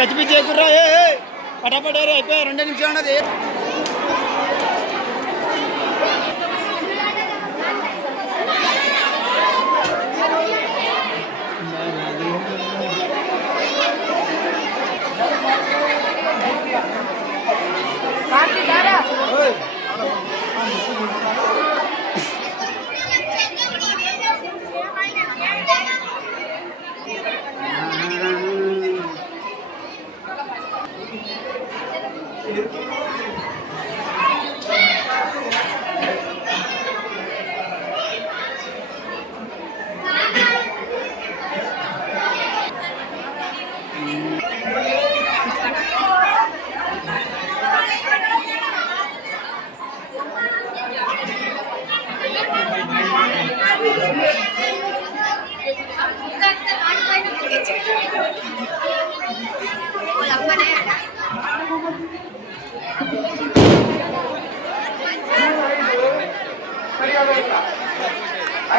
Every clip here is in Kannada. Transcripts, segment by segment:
కచ్చిపిచ్చి ఎక్కుర్రా పటాపటారు అయిపోయి 2 నిమిషాలు ఉన్నది.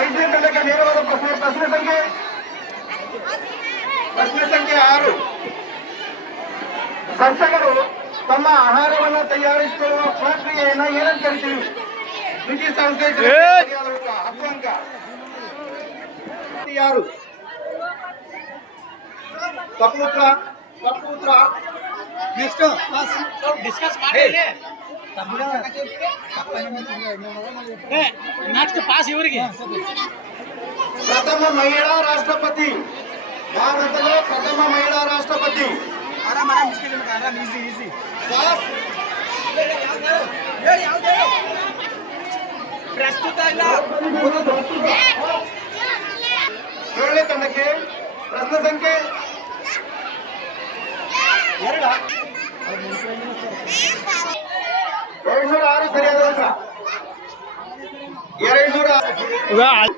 ಐದನೇ ತಂಡಕ್ಕೆ ನೇರವಾದ ಪ್ರಶ್ನೆ ಸಂಖ್ಯೆ 6. ಸಸ್ಯಗಳು ತಮ್ಮ ಆಹಾರವನ್ನು ತಯಾರಿಸಿಕೊಳ್ಳುವ ಪ್ರಕ್ರಿಯೆಯನ್ನ ಏನಂತ ಕರಿತೀವಿ? ಮಿತಿ ಸಂಖ್ಯೆ 10 ಅಂಕ. 6 ತಪ್ಪುತ್ರ ನೆಕ್ಸ್ಟ್ ಡಿಸ್ಕಸ್ ಮಾಡಿ ನೆಕ್ಸ್ಟ್ ಪಾಸ್ ಇವರಿಗೆ. ಪ್ರಥಮ ಮಹಿಳಾ ರಾಷ್ಟ್ರಪತಿ, ಭಾರತದ ಪ್ರಥಮ ಮಹಿಳಾ ರಾಷ್ಟ್ರಪತಿ. ಪ್ರಸ್ತುತ ಇಲ್ಲ. 7ನೇ ತಂಡಕ್ಕೆ ಪ್ರಶ್ನೆ ಸಂಖ್ಯೆ 2. 206 ಸರಿಯಾದ ಉತ್ತರ. 206.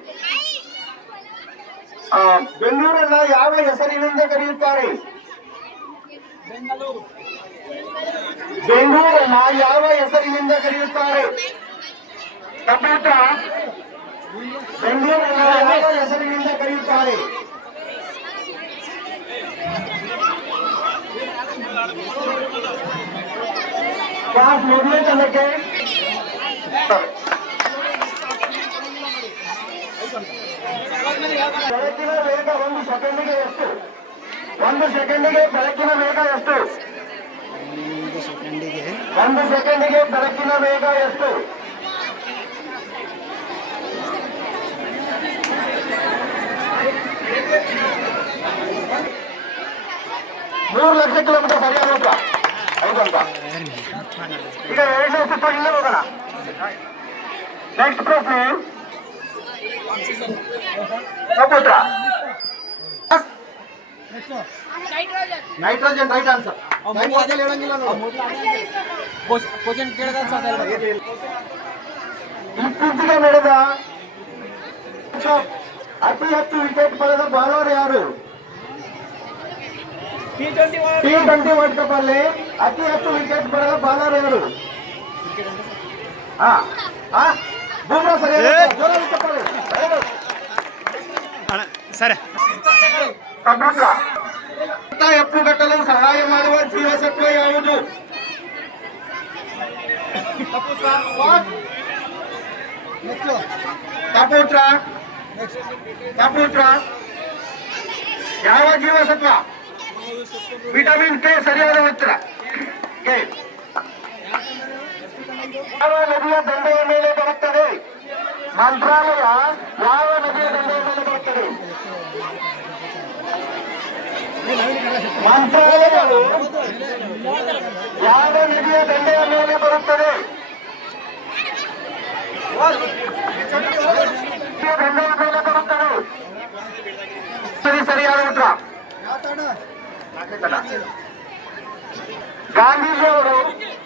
ಬೆಂಗಳೂರನ್ನ ಯಾವ ಹೆಸರಿನಿಂದ ಕರೆಯುತ್ತಾರೆ? ಬೆಂಗಳೂರನ್ನ ಯಾವ ಹೆಸರಿನಿಂದ ಕರೆಯುತ್ತಾರೆ? ತಪ್ಪುತ್ತರ. ಬೆಂಗಳೂರನ್ನ ಯಾವ ಹೆಸರಿನಿಂದ ಕರೆಯುತ್ತಾರೆ? ಕ್ಲಾಸ್ 3ನೇ ತಂಡಕ್ಕೆ ಬೆಳಕಿನ ವೇಗ 1 ಸೆಕೆಂಡಿಗೆ ಎಷ್ಟು? 1 ಸೆಕೆಂಡಿಗೆ ಬೆಳಕಿನ ವೇಗ ಎಷ್ಟು? 1 ಸೆಕೆಂಡಿಗೆ ಬೆಳಕಿನ ವೇಗ ಎಷ್ಟು? 3 ಲಕ್ಷ ಕಿಲೋಮೀಟರ್ ಸರಿಯಾದ ಉತ್ತರ. 5 ಅಂಕ. ಈಗ 2ನೇ ಸುತ್ತು ಇಲ್ಲೇ ಹೋಗೋಣ. ನೆಕ್ಸ್ಟ್ ಪ್ರಶ್ನೆ ತಪ್ಪುತ್ತರ. Nitrogen right answer. ಹೇಳಂಗಿಲ್ಲ ಇತ್ತೀಚೆಗೆ ನಡೆದ ಅತಿ ಹೆಚ್ಚು ವಿಕೆಟ್ ಪಡೆದ ಬೌಲರ್ ಯಾರು? T20 ವರ್ಲ್ಡ್ ಕಪ್ ಅಲ್ಲಿ ಅತಿ ಹೆಚ್ಚು ವಿಕೆಟ್ ಪಡೆದ ಬೌಲರ್ ಯಾರು? ಬೂಮ್ರಾ ಸರಿ. ಹೆಪ್ಪುಗಟ್ಟಲು ಸಹಾಯ ಮಾಡುವ ಜೀವಸತ್ವ ಯಾವುದು? ತಪ್ಪುತ್ರ. ಯಾವ ಜೀವಸತ್ವ? ವಿಟಮಿನ್ ಕೆ ಸರಿಯಾದ ಉತ್ತರ. ಯಾವ ನದಿಯ ದಂಡೆಯ ಮೇಲೆ ಬರುತ್ತದೆ? ಮಂತ್ರಾಲಯ ಯಾವ ನದಿಯ ದಂಡೆಯ ಮೇಲೆ ಬರುತ್ತದೆ? ಮಂತ್ರಾಲಯವು ಯಾವ ನದಿಯ ದಂಡೆಯ ಮೇಲೆ ಬರುತ್ತದೆ? ದಂಡೆಯ ಮೇಲೆ ಬರುತ್ತದೆ. ಸರಿಯಾದ ಉತ್ತರ. ಗಾಂಧೀಜಿಯವರು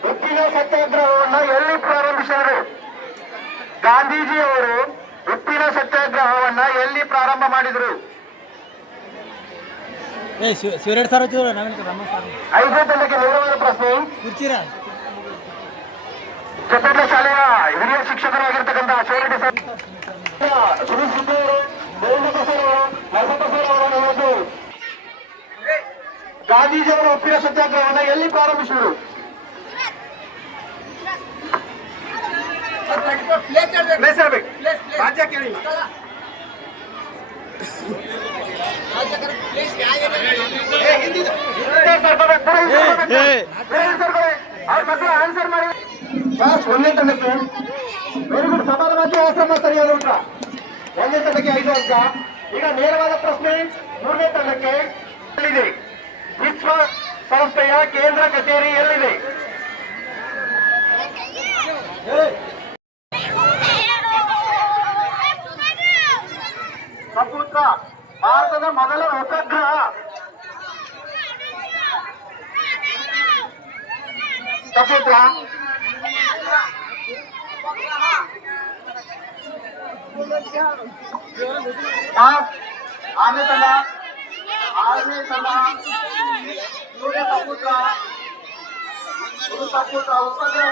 ಉಪ್ಪಿನ ಸತ್ಯಾಗ್ರಹವನ್ನು ಎಲ್ಲಿ ಪ್ರಾರಂಭಿಸಿದರು? ಗಾಂಧೀಜಿಯವರು ಉಪ್ಪಿನ ಸತ್ಯಾಗ್ರಹವನ್ನ ಎಲ್ಲಿ ಪ್ರಾರಂಭ ಮಾಡಿದರು? 5ನೇ ತಂಡಕ್ಕೆ ನೇರವಾದ ಪ್ರಶ್ನೆ. ಚಪ್ಪಟ್ಲ ಶಾಲೆಯ ಹಿರಿಯ ಶಿಕ್ಷಕರಾಗಿರ್ತಕ್ಕಂಥ ಶಿವರೆಡ್ಡಿ ಸರ್ ಗಾಂಧೀಜಿಯವರ ಉಪ್ಪಿನ ಸತ್ಯಾಗ್ರಹವನ್ನು ಎಲ್ಲಿ ಪ್ರಾರಂಭಿಸಿದರು? ರಾಜ್ಯ ಕೇಳಿ. ಆನ್ಸರ್ ಮಾಡಿ. ಒಂದೇ ತಂಡಕ್ಕೆ ವೆರಿ ಗುಡ್. ಸಮಾನವಾಗಿ ಆಶ್ರಮ ಸರಿಯಾದ ಉತ್ತರ. ಒಂದೇ ತಂಡಕ್ಕೆ 5 ಅಂಕ. ಈಗ ನೇರವಾದ ಪ್ರಶ್ನೆ ಮೂರನೇ ತಂಡಕ್ಕೆ. ಎಲ್ಲಿದೆ ವಿಶ್ವ ಸಂಸ್ಥೆಯ ಕೇಂದ್ರ ಕಚೇರಿ? ಎಲ್ಲಿದೆ? ಸಪುತ್ರ ಭಾರತದ ಮೊದಲ ಉಪಗ್ರಹ. ಸಪುತ್ರ ಆರನೇ ತಂಡ ಸಪುತ್ರ ಉಪಗ್ರಹ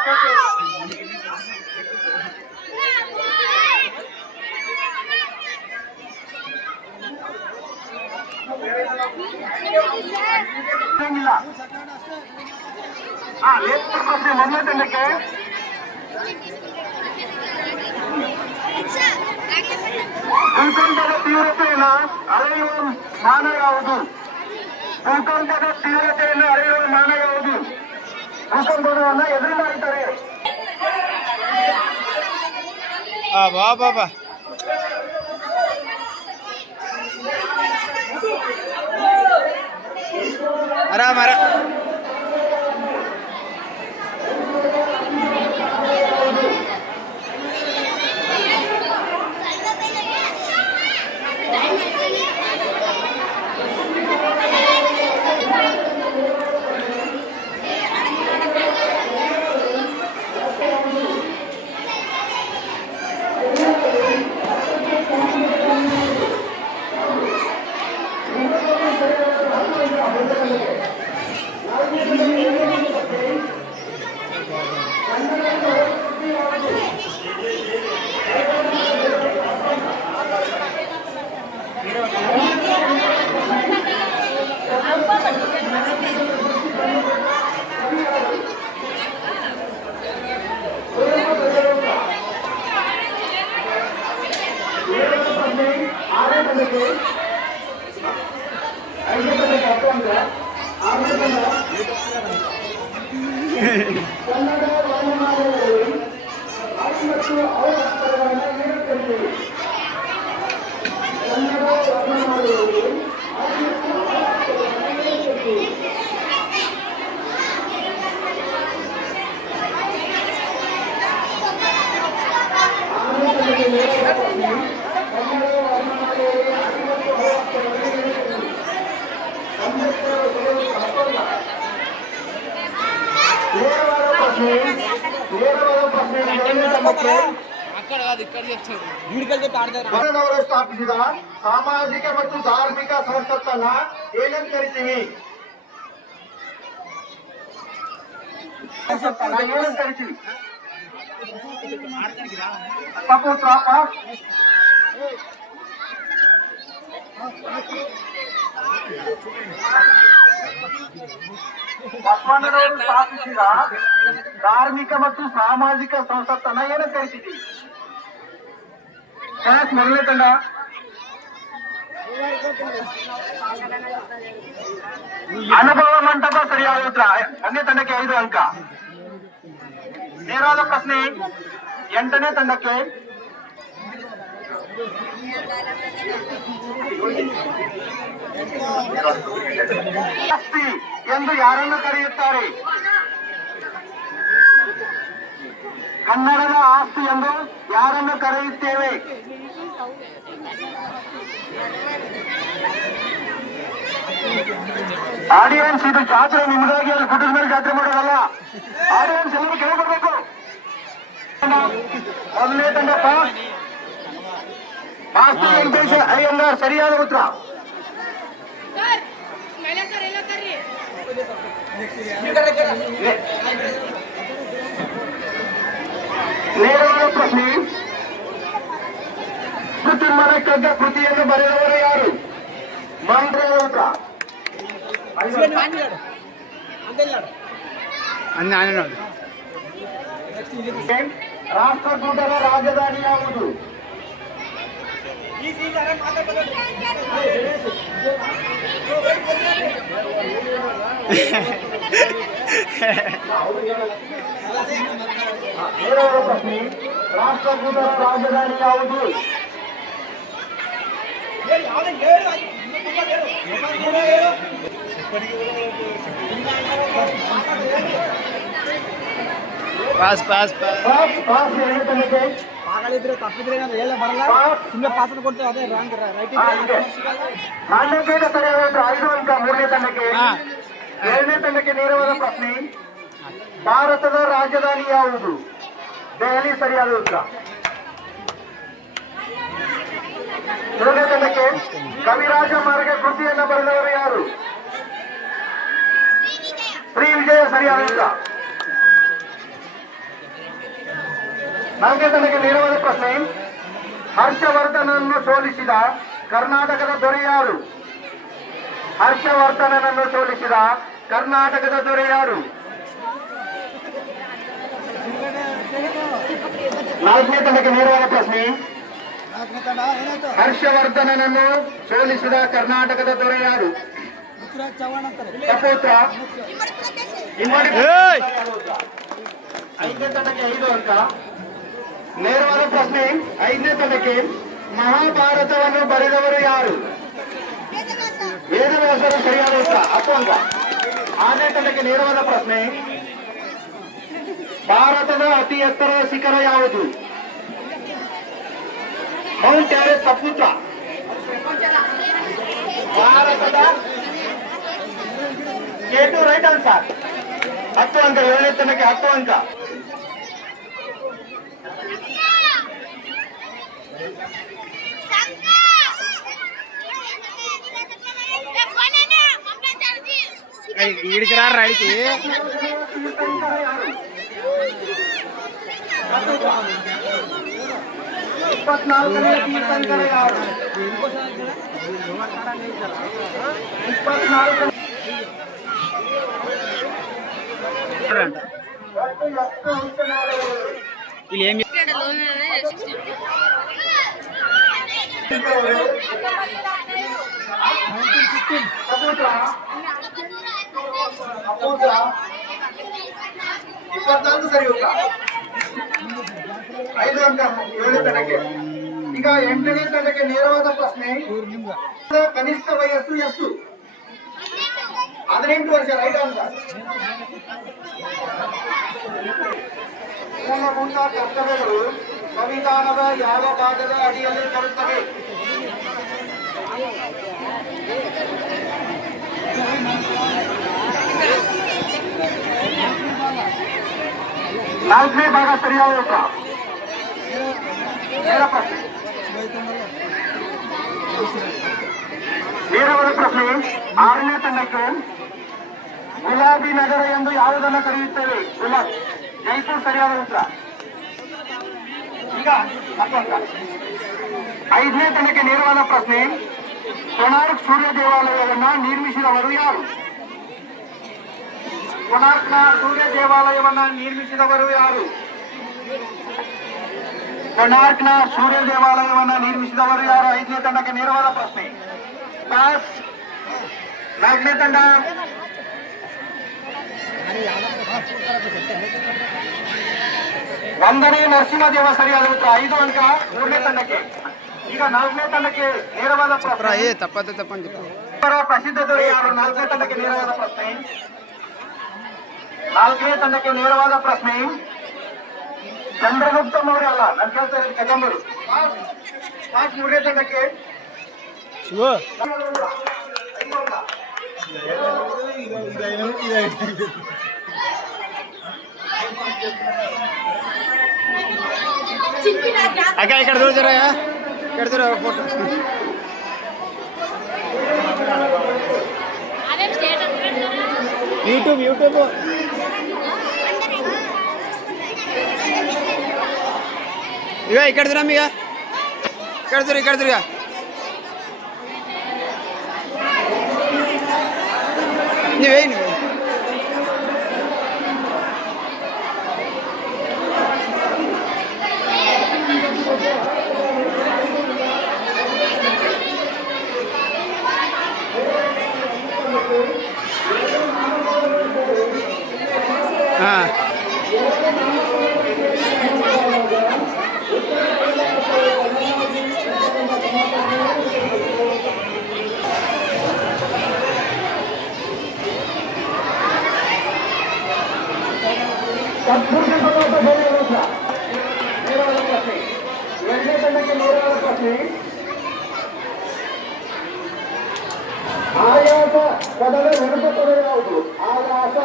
ಮೊದಲನೇ ತಂಡಕ್ಕೆ ಭೂಕಂಪದ ತೀವ್ರತೆಯನ್ನು ಅಳೆಯುವ ಮಾನ ಯಾವುದು? ಭೂಕಂಪದ ತೀವ್ರತೆಯನ್ನು ಅಳೆಯುವ ಮಾನ ಯಾವುದು? ಭೂಕಂಪವನ್ನು ಎದುರು ಮಾಡುತ್ತಾರೆ. ಆರಾಮ ಅವರು ಸ್ಥಾಪಿಸಿದ ಸಾಮಾಜಿಕ ಮತ್ತು ಧಾರ್ಮಿಕ ಸಂಸತ್ತನ್ನ ಏನಂತ ಕರಿತೀವಿ? ಏನಂತ ಕರಿತೀವಿ? ಸಪುತ್ರ ಬಸವಣ್ಣನವರು ಸ್ಥಾಪಿಸಿದ ಧಾರ್ಮಿಕ ಮತ್ತು ಸಾಮಾಜಿಕ ಸಂಸತ್ತನ್ನ ಏನಂತ ಕರಿತೀವಿ? ಮೊದಲನೇ ತಂಡ ಅನುಭವ ಮಂಟಪ ಸರಿಯಾದ ಉತ್ತರ. ಒಂದನೇ ತಂಡಕ್ಕೆ 5 ಅಂಕ. ನೇರವಾದ ಪ್ರಶ್ನೆ 8ನೇ ತಂಡಕ್ಕೆ. ಆಸ್ತಿ ಎಂದು ಯಾರನ್ನು ಕರೆಯುತ್ತಾರೆ? ಕನ್ನಡದ ಆಸ್ತಿ ಎಂದು ಯಾರನ್ನು ಕರೆಯುತ್ತೇವೆ? ಆಡಿಯನ್ಸ್, ಇದು ಜಾತ್ರೆ ನಿಮಗಾಗಿ ಅಲ್ಲಿ ಗುಡ್ಡದ ಮೇಲೆ ಜಾತ್ರೆ ಮಾಡೋದಲ್ಲ. ಆಡಿಯನ್ಸ್ ಎಲ್ಲರೂ ಕೇಳಿಕೊಡ್ಬೇಕು. ಮೊದಲನೇ ತಂಡಪ್ಪ ಆಸ್ತಿ ವೆಂಕಟೇಶ ಅಯ್ಯಂಗಾರ್ ಸರಿಯಾದ ಉತ್ತರ. ನೇರವಾದ ಪ್ರಶ್ನೆ. ಕೃತಿ ಮನಕಗ್ಗ ಕೃತಿಯನ್ನು ಬರೆದವರು ಯಾರು? ಮಂತ್ರಿಯ ಉತ್ತರ. ಅನ್ನ ನೋಡಿ ರಾಷ್ಟ್ರಕೂಟರ ರಾಜಧಾನಿ ಯಾವುದು? ನೇರವಾದ ಪ್ರಶ್ನೆ, ರಾಷ್ಟ್ರಕೂಟರ ರಾಜಧಾನಿ ಯಾವುದು? ಪಾಸ್ ಪಾಸ್ ಪಾಸ್ ಪಾಸ್ ಎರಡನೇ ತಂಡಕ್ಕೆ. ತಪ್ಪಿದ್ರೆ ಎಲ್ಲ ಬರಲ್ಲ ಸುಮ್ಮನೆ ಪಾಸ್ ಕೊಡ್ತೇವೆ ಅದೇ ನಾಲ್ಕೈದ ಸರಿಯಾದ ಉತ್ತರ 5 ಅಂಕ ಮೂರನೇ ತಂಡಕ್ಕೆ. ಎರಡನೇ ತಂಡಕ್ಕೆ ನೇರವಾದ ಪ್ರಶ್ನೆ, ಭಾರತದ ರಾಜಧಾನಿ ಯಾವುದು? ದೆಹಲಿ ಸರಿಯಾದ ಉತ್ತರ. ಮೂರನೇ ತಂಡಕ್ಕೆ ಕವಿರಾಜ ಮಾರ್ಗ ಕೃತಿಯನ್ನು ಬರೆದವರು ಯಾರು? ಶ್ರೀ ವಿಜಯ ಸರಿಯಾದ ಉತ್ತರ. ನಾಲ್ಕನೇ ತಂಡಕ್ಕೆ ನೇರವಾದ ಪ್ರಶ್ನೆ, ಹರ್ಷವರ್ಧನನ್ನು ಸೋಲಿಸಿದ ಕರ್ನಾಟಕದ ದೊರೆ ಯಾರು? ಹರ್ಷವರ್ಧನನನ್ನು ಸೋಲಿಸಿದ ಕರ್ನಾಟಕದ ದೊರೆ ಯಾರು? ನಾಲ್ಕನೇ ತಂಡಕ್ಕೆ ನೇರವಾದ ಪ್ರಶ್ನೆ, ಹರ್ಷವರ್ಧನನನ್ನು ಸೋಲಿಸಿದ ಕರ್ನಾಟಕದ ದೊರೆ ಯಾರು? ತಪ್ಪೋತ್ರ. ಐದನೇ ತಂಡಕ್ಕೆ 5 ಅಂಕ. ನೇರವಾದ ಪ್ರಶ್ನೆ, 5ನೇ ತಂಡಕ್ಕೆ ಮಹಾಭಾರತವನ್ನು ಬರೆದವರು ಯಾರು? ವೇದವ್ಯಾಸರು ಸರಿಯಾದ ಉತ್ತರ 10 ಅಂಕ. 6ನೇ ತಂಡಕ್ಕೆ ನೇರವಾದ ಪ್ರಶ್ನೆ, ಭಾರತದ ಅತಿ ಎತ್ತರದ ಶಿಖರ ಯಾವುದು? ಮೌಂಟ್ ಎವರೆಸ್ಟ್ ತಪ್ಪುತ್ತರ. ಭಾರತದ K2 ರೈಟ್ ಆನ್ಸರ್ 10 ಅಂಕ. 7ನೇ ತಂಡಕ್ಕೆ 10 ಅಂಕ. ಹಿಡಿಕ್ರಾರ ಅಡಿಕೆ 24ನೇ ತೀರ್ಥಂಕರ ಯಾರು? 24 ಇಲ್ಲಿ ಏನ್ ಇಪ್ಪತ್ನಾಲ್ಕು ಸರಿ ಉತ್ತರ. 5 ಅಂಕ 7ನೇ ತಂಡಕ್ಕೆ. ಈಗ 8ನೇ ತಂಡಕ್ಕೆ ನೇರವಾದ ಪ್ರಶ್ನೆ, ಕನಿಷ್ಠ ವಯಸ್ಸು ಎಷ್ಟು? 18 ವರ್ಷ ರೈಟ್ ಆನ್ಸರ್. ಮೂಲಭೂತ ಕರ್ತವ್ಯಗಳು ಸಂವಿಧಾನದ ಯಾವ ಭಾಗದ ಅಡಿಯಲ್ಲಿ ಬರುತ್ತವೆ? ನಾಲ್ಕನೇ ಭಾಗ ಸರಿಯಾದ ಉತ್ತರ. ನೇರ ಪ್ರಶ್ನೆ, ನೇರವಾದ ಪ್ರಶ್ನೆ, 6ನೇ ತಂಡಕ್ಕೆ ಗುಲಾಬಿ ನಗರ ಎಂದು ಯಾವುದನ್ನು ಕರೆಯುತ್ತೇವೆ? ಗುಲಾಬ್ ಜೈಪುರ್ ಸರಿಯಾದ ಉತ್ತರ. ಈಗ 10 ಅಂಕ. 5ನೇ ತಂಡಕ್ಕೆ ನೇರವಾದ ಪ್ರಶ್ನೆ, ಕೊಣಾರ್ಕ್ ಸೂರ್ಯ ದೇವಾಲಯವನ್ನು ನಿರ್ಮಿಸಿದವರು ಯಾರು? ಕೊಣಾರ್ಕ್ನ ಸೂರ್ಯ ದೇವಾಲಯವನ್ನು ನಿರ್ಮಿಸಿದವರು ಯಾರು? ಕೊಣಾರ್ಕ್ನ ಸೂರ್ಯ ದೇವಾಲಯವನ್ನು ನಿರ್ಮಿಸಿದವರು ಯಾರು? 5ನೇ ತಂಡಕ್ಕೆ ನೇರವಾದ ಪ್ರಶ್ನೆ. ಪಾಸ್. 4ನೇ ತಂಡ ವಂದನೆ ನರಸಿಂಹದೇವ ಸರಿಯಾದ ಉತ್ತರ 5 ಅಂಕ 3ನೇ ತಂಡಕ್ಕೆ. ಈಗ 4ನೇ ತಂಡಕ್ಕೆ ನೇರವಾದ ಪ್ರಶ್ನೆ, ತಪ್ಪಂತ ಪ್ರಸಿದ್ಧ ದೊರೆ ಯಾರು? 4ನೇ ತಂಡಕ್ಕೆ ನೇರವಾದ ಪ್ರಶ್ನೆ. 4ನೇ ತಂಡಕ್ಕೆ ನೇರವಾದ ಪ್ರಶ್ನೆ, ಚಂದ್ರಗುಪ್ತ ಮೌರ್ಯ ಅಲ್ಲ, ನಾನು ಕೇಳ್ತಾ ಇದ್ದೀನಿ ಕದಂಬರು. ಪಾಸ್. 3ನೇ ತಂಡಕ್ಕೆ ಅಕ್ಕ ಈ ಕಡೆ ದೂರ ಕೆಡ್ತಾರ ಫೋಟೋ. ಯೂಟ್ಯೂಬ್ ಈಗ ಈ ಕಡೆ ನಮೀಗ ನೀವೇನು ಹಾಂ ಎರಡನೇ ತಂಡಕ್ಕೆ ನೇರವಾದ ಪ್ರಶ್ನೆ. ಆಯಾಸ ಪದದ ನೆನಪು ಪದ ಯಾವುದು? ಆಯಾಸ.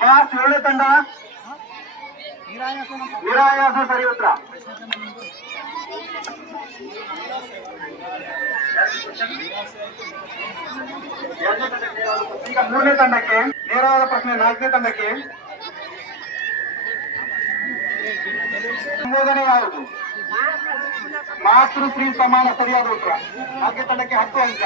ಪಾಸ್. ಏಳನೇ ತಂಡ ನಿರಾಯಾಸ ಸರಿ ಉತ್ತರ. ಈಗ ಮೂರನೇ ತಂಡಕ್ಕೆ ನೇರವಾದ ಪ್ರಶ್ನೆ. ನಾಲ್ಕನೇ ತಂಡಕ್ಕೆ ಸಂಬೋಧನೆ ಯಾವುದು? ಮಾತೃಶ್ರೀ ಸಮಾನ ಸರಿಯಾದ ಉತ್ತರ. ನಾಲ್ಕನೇ ತಂಡಕ್ಕೆ 10 ಅಂಕ.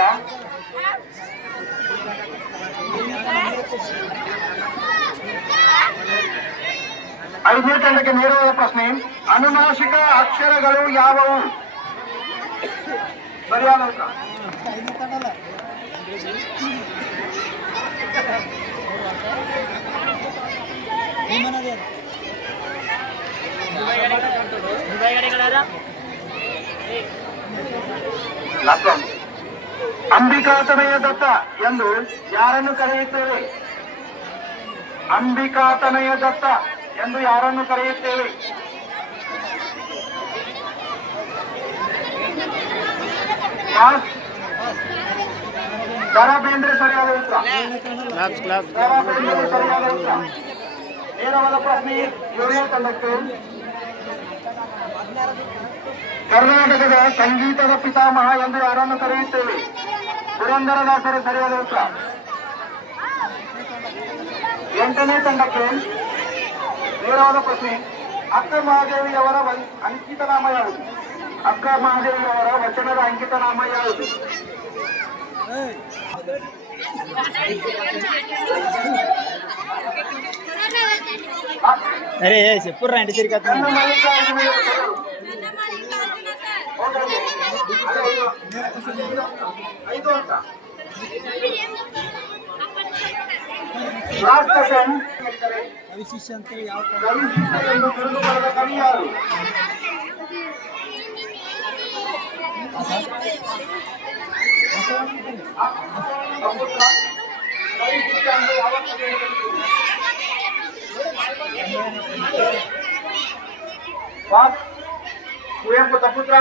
ಐದನೇ ತಂಡಕ್ಕೆ ನೇರವಾದ ಪ್ರಶ್ನೆ. ಅನುನಾಸಿಕ ಅಕ್ಷರಗಳು ಯಾವುವು? ಸರಿಯಾದ ಉತ್ತರ. ಅಂಬಿಕಾತನಯ ದತ್ತ ಎಂದು ಯಾರನ್ನು ಕರೆಯುತ್ತೇವೆ? ಅಂಬಿಕಾತನಯ ದತ್ತ ಎಂದು ಯಾರನ್ನು ಕರೆಯುತ್ತೇವೆ? ದ.ರಾ ಬೇಂದ್ರೆ ಸರಿಯಾದ ಉತ್ತರ. ದ.ರಾ ಬೇಂದ್ರೆ ಸರಿಯಾದ ಉತ್ತರ. ನೇರವಾದ ಪ್ರಶ್ನೆ. ಏಳನೇ ತಂಡಕ್ಕೆ ಕರ್ನಾಟಕದ ಸಂಗೀತದ ಪಿತಾಮಹ ಎಂದು ಯಾರನ್ನು ಕರೆಯುತ್ತೇವೆ? ಪುರಂದರದಾಸರು ಸರಿಯಾದ ಉತ್ತರ. ಎಂಟನೇ ತಂಡಕ್ಕೆ ನೇರವಾದ ಪ್ರಶ್ನೆ. ಅಕ್ಕ ಮಹಾದೇವಿಯವರ ಅಂಕಿತ ನಾಮ ಯಾವುದು? ಅಕ್ಕ ಮಹಾದೇವಿಯವರ ವಚನದ ಅಂಕಿತ ನಾಮ ಯಾವುದು? ಅರೆ చెప్పుర్రా ఇంటి తిరిగి ರವಿಶಿಷ್ಯ ಅಂತ ಯಾವ ಎಂದು ಬಿರುದು ಪಡೆದ ಕವಿ ಯಾರು? ಕುವೆಂಪು ತಪುತ್ರ.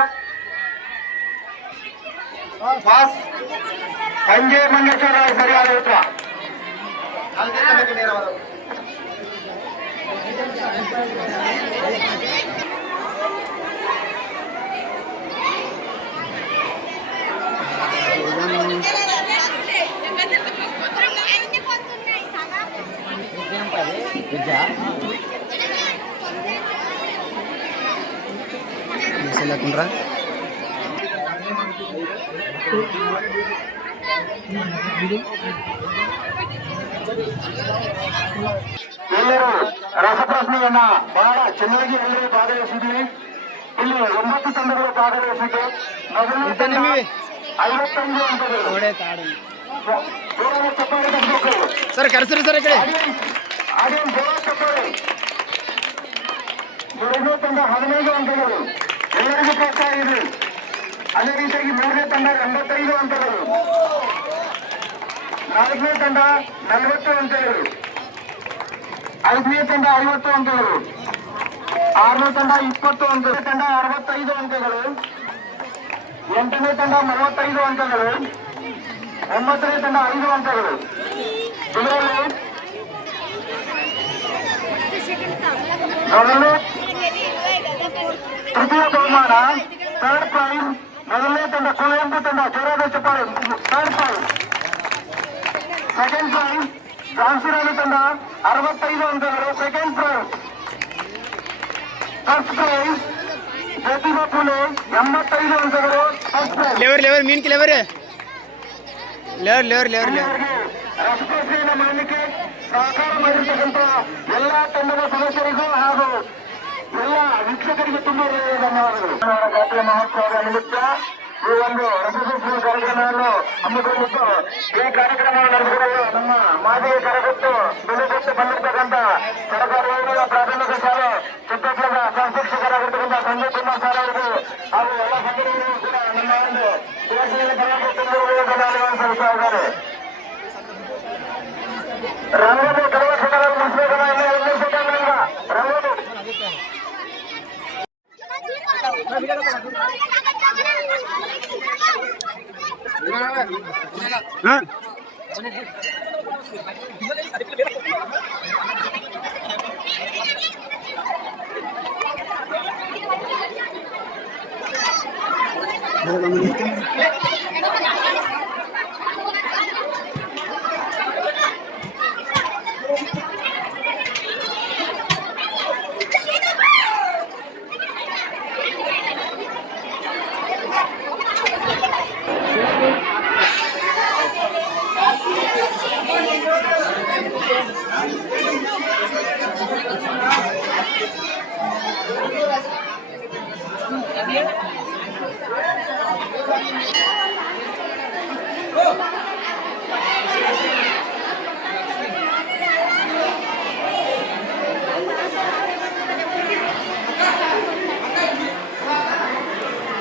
ಸಂಜಯ್ ಮಂಗೇಶ್ವರ ಸರಿಯಾದ ಉತ್ತರ. ನಾಲ್ಕನೇ ತಂಡಕ್ಕೆ ನೇರವಾದ లేకుండా ಎಲ್ಲರೂ ರಸಪ್ರಶ್ನೆಯನ್ನ ಬಹಳ ಚೆನ್ನಾಗಿ ಎಲ್ಲರೂ ಭಾಗವಹಿಸಿದ್ವಿ. ಇಲ್ಲಿ 9 ತಂಡಗಳು ಭಾಗವಹಿಸಿದ್ದು. 55 ಅಂಕಗಳು. ಸರ್ ಕರೆಸ್ರಿ ಸರ್ ಈ ಕಡೆ. ಆಡಿಯನ್ಸ್ ಜೋರ ಚಪ್ಪಾಳೆ. ಎರಡನೇ ತಂಡ 15 ಅಂಕಗಳು. ಎಲ್ಲರಿಗೂ ಪ್ರೋತ್ಸಾಹ ಇದೆ. ಅದೇ ರೀತಿಯಾಗಿ ಮೂರನೇ ತಂಡ 85 ಅಂಕಗಳು. ನಾಲ್ಕನೇ ತಂಡ 40 ಅಂಕಗಳು. ಐದನೇ ತಂಡ 50 ಅಂಕಗಳು. ಆರನೇ ತಂಡ 20 ಅಂಕಗಳು. ತಂಡ 65 ಅಂಕಗಳು. ಎಂಟನೇ ತಂಡ 35 ಅಂಕಗಳು. ಒಂಬತ್ತನೇ ತಂಡ 5 ಅಂಕಗಳು. ಇದರಲ್ಲಿ ತೃತೀಯ ಬಹುಮಾನ ಥರ್ಡ್ ಪ್ರೈಸ್. ಮೊದಲನೇ ತಂಡ ಕುವೆಂಪು ತಂಡ ಜೋರಾದ ಚಪ್ಪಾಳೆ. Third prize. Second prize Jhansi Rani ತಂಡ 65 ಅಂಕಗಳು. Second prize. First prize Jyotiba Phule 85 ಅಂಕಗಳು ಫಸ್ಟ್ ಪ್ರೈಸ್. ಲೇವರ್ ಮೀನ್ಕಿ ಲೇವರ್ ರಸಪ್ರಶ್ನೆಯನ್ನು ಮಾಡಲಿಕ್ಕೆ ಸಹಕಾರ ಮಾಡಿರ್ತಕ್ಕಂಥ ಎಲ್ಲ ತಂಡದ ಸದಸ್ಯರಿಗೂ ಹಾಗೂ ಎಲ್ಲ ವೀಕ್ಷಕರಿಗೆ ತುಂಬಾ ಧನ್ಯವಾದಗಳು. ಜಾತ್ರೆ ಮಹೋತ್ಸವದ ನಿಮಿತ್ತ ಈ ಒಂದು ರಸಪ್ರಶ್ನೆ ಕಾರ್ಯಕ್ರಮವನ್ನು ಹಮ್ಮಿಕೊಂಡಿದ್ದು ಈ ಕಾರ್ಯಕ್ರಮವನ್ನು ನಡೆಸಿಕೊಳ್ಳಲು ನಮ್ಮ ಮಾದರಿ ಕರಗಟ್ಟು ಬೆಳೆಗೊಟ್ಟು ಬಂದಿರತಕ್ಕಂಥ ಸರ್ಕಾರಿ ಹಿರಿಯ ಪ್ರಾಥಮಿಕ ಶಾಲೆ ಚಿಕ್ಕಪುರದ ಸಹಶಿಕ್ಷಕರಾಗಿರ್ತಕ್ಕಂಥ ಸಂಜಯ್ ಕುಮಾರ್ ಸರ್ ಅವರಿಗೂ ಹಾಗೂ ಎಲ್ಲ ಸಭ್ಯರಿಗೂ ಕೂಡ ನಮ್ಮ ಒಂದು ಶಿವಸೇನೆ ಕರಗಟ್ಟು ಧನ್ಯವಾದಗಳನ್ನು ಸಲ್ಲಿಸ್ತಾ ಇದ್ದಾರೆ. ರಂಗೋಲಿ ಕರಗಟ್ಟುಗಳನ್ನು ಮುಗಿಸಬೇಕಲ್ಲ, ಇನ್ನೂ 1 ಸೆಕೆಂಡ್ನಿಂದ ರಂಗೋಲಿ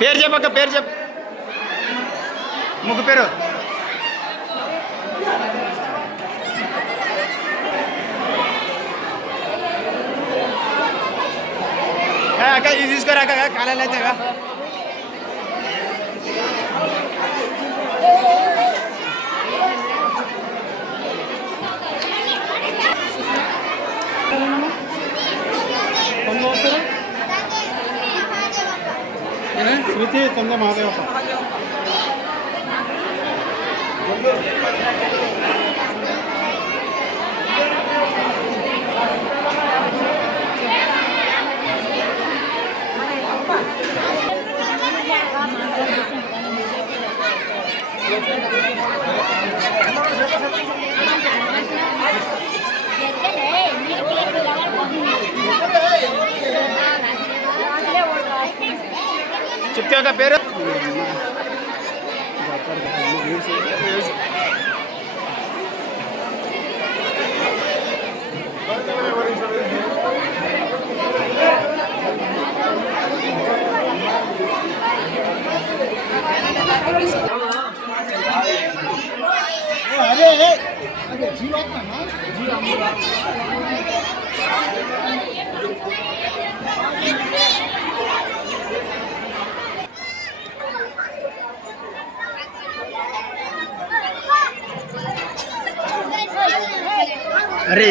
పేరు చెప్పక్క, పేరు చెప్పు, ముగ్గు పేరు. అక్క ఇది తీసుకోరా అక్క, కాలాలు అయితే ಶ್ರುತಿ ತಂದೆ ಮಹಾದೇವಪ್ಪ. చెప్తే ఒక పేరు. అరే